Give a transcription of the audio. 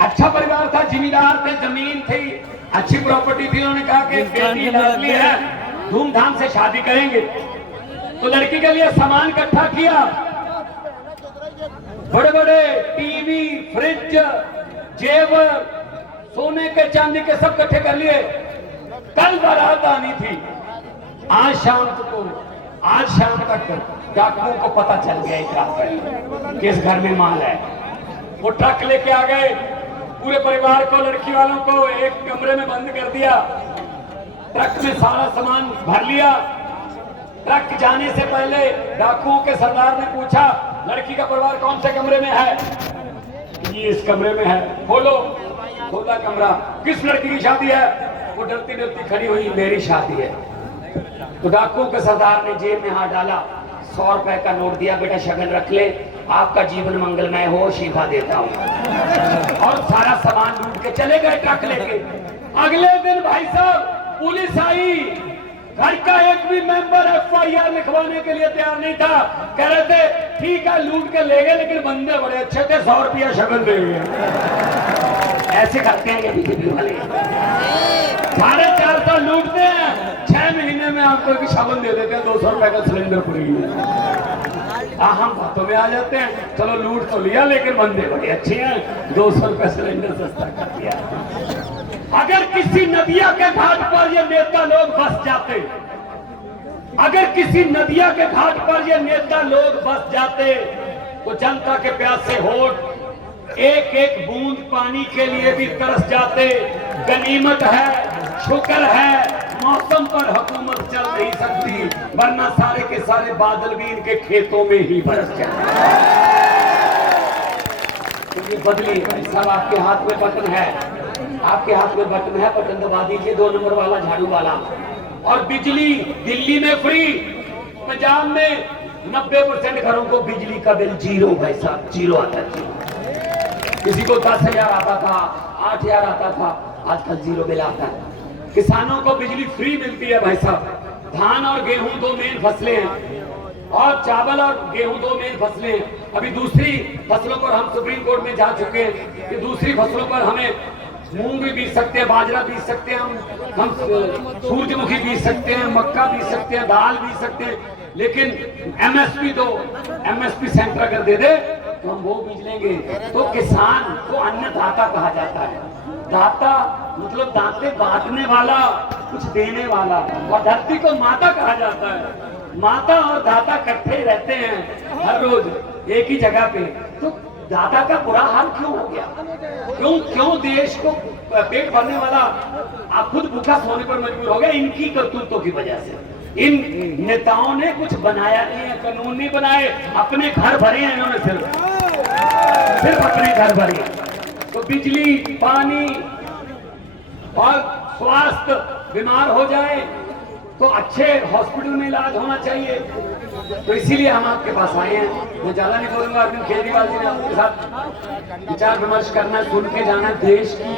अच्छा परिवार था, जिम्मेदार थे, जमीन थी, अच्छी प्रॉपर्टी थी। उन्होंने कहा कि बेटी लड़की है, धूमधाम से शादी करेंगे। तो लड़की के लिए सामान इकट्ठा किया, बड़े बड़े टीवी, फ्रिज, जेवर, सोने के चांदी के सब इकट्ठे कर लिए। कल बारात आनी थी। आज शाम तक डाकुओं को पता चल गया एक रात पहले कि इस घर में माल है। वो ट्रक लेके आ गए, पूरे परिवार को, लड़की वालों को एक कमरे में बंद कर दिया। ट्रक में सारा सामान भर लिया। ट्रक जाने से पहले डाकुओं के सरदार ने पूछा, लड़की का परिवार कौन से कमरे में है? ये इस कमरे में है। खोला कमरा। किस लड़की की शादी है? वो डरती डरती खड़ी हुई, मेरी शादी है। तो डाकुओं के सरदार ने जेब में हाथ डाला, 100 रुपए का नोट दिया, बेटा शगन रख ले, आपका जीवन मंगलमय हो, शीफा देता हूं। और सारा सामान लूट के चले गए ट्रक लेके। अगले दिन भाई साहब पुलिस आई, घर का एक भी मेंबर FIR लिखवाने के लिए तैयार नहीं था। कह रहे थे ठीक है लूट के ले गए, लेकिन बंदे बड़े अच्छे थे, 100 रुपया शगन दे गए। ऐसे करते हैं ये बीजेपी वाले, 450 लूटते हैं, 6 महीने में आपको एक शगन दे देते हैं, 200 रुपए का सिलेंडर फ्री। हम बातों में आ जाते हैं, चलो लूट तो लिया, लेकिन बंदे बड़े अच्छे हैं, 200 रुपए सिलेंडर सस्ता कर दिया। अगर किसी नदिया के घाट पर ये नेता लोग बस जाते, अगर किसी नदिया के घाट पर ये नेता लोग बस जाते, तो जनता के प्यासे होठ एक एक बूंद पानी के लिए भी तरस जाते। गनीमत है, शुक्र है, मौसम पर हुकूमत चल नहीं सकती, वरना सारे के सारे बादल भी इनके खेतों में ही बरस जाते। तो ये बदली भाई साहब, आपके हाथ में बटन है, आपके हाथ में बटन है, बटन दबा दीजिए, 2 नंबर वाला, झाड़ू वाला। और बिजली दिल्ली में फ्री, पंजाब में 90% घरों को बिजली का बिल जीरो, भाई साहब जीरो आता है। किसी को 10,000 आता था, 8,000 आता था, आजकल जीरो बिल आता है। किसानों को बिजली फ्री मिलती है भाई साहब। धान और गेहूं 2 मेन फसलें हैं, और चावल और गेहूं 2 मेन फसलें हैं। अभी दूसरी फसलों पर हम सुप्रीम कोर्ट में जा चुके हैं कि दूसरी फसलों पर हमें मूंग भी बीज सकते हैं, बाजरा बीज सकते हैं, हम सूरजमुखी बीज सकते हैं, मक्का बीज सकते हैं, दाल बीज सकते हैं, लेकिन MSP दो, MSP सेंटर अगर दे दे तो हम वो बीज लेंगे। तो किसान को अन्नदाता कहा जाता है। दाता मतलब दाते बांटने वाला, कुछ देने वाला। और धरती को माता कहा जाता है। माता और दाता इकट्ठे रहते हैं हर रोज एक ही जगह पे। तो दाता का बुरा हाल क्यों हो गया? क्यों देश को पेट भरने वाला आप खुद भूखा सोने पर मजबूर हो गया? इनकी करतूतों की वजह से। इन नेताओं ने कुछ बनाया नहीं है, कानून नहीं बनाए, अपने घर भरे हैं इन्होंने, सिर्फ अपने घर भरे। तो बिजली, पानी और स्वास्थ्य, बीमार हो जाए तो अच्छे हॉस्पिटल में इलाज होना चाहिए। तो इसीलिए हम आपके पास आए हैं। मैं ज्यादा नहीं बोलूंगा, अरविंद केजरीवाल जी ने आपके साथ विचार विमर्श करना, सुन के जाना, देश की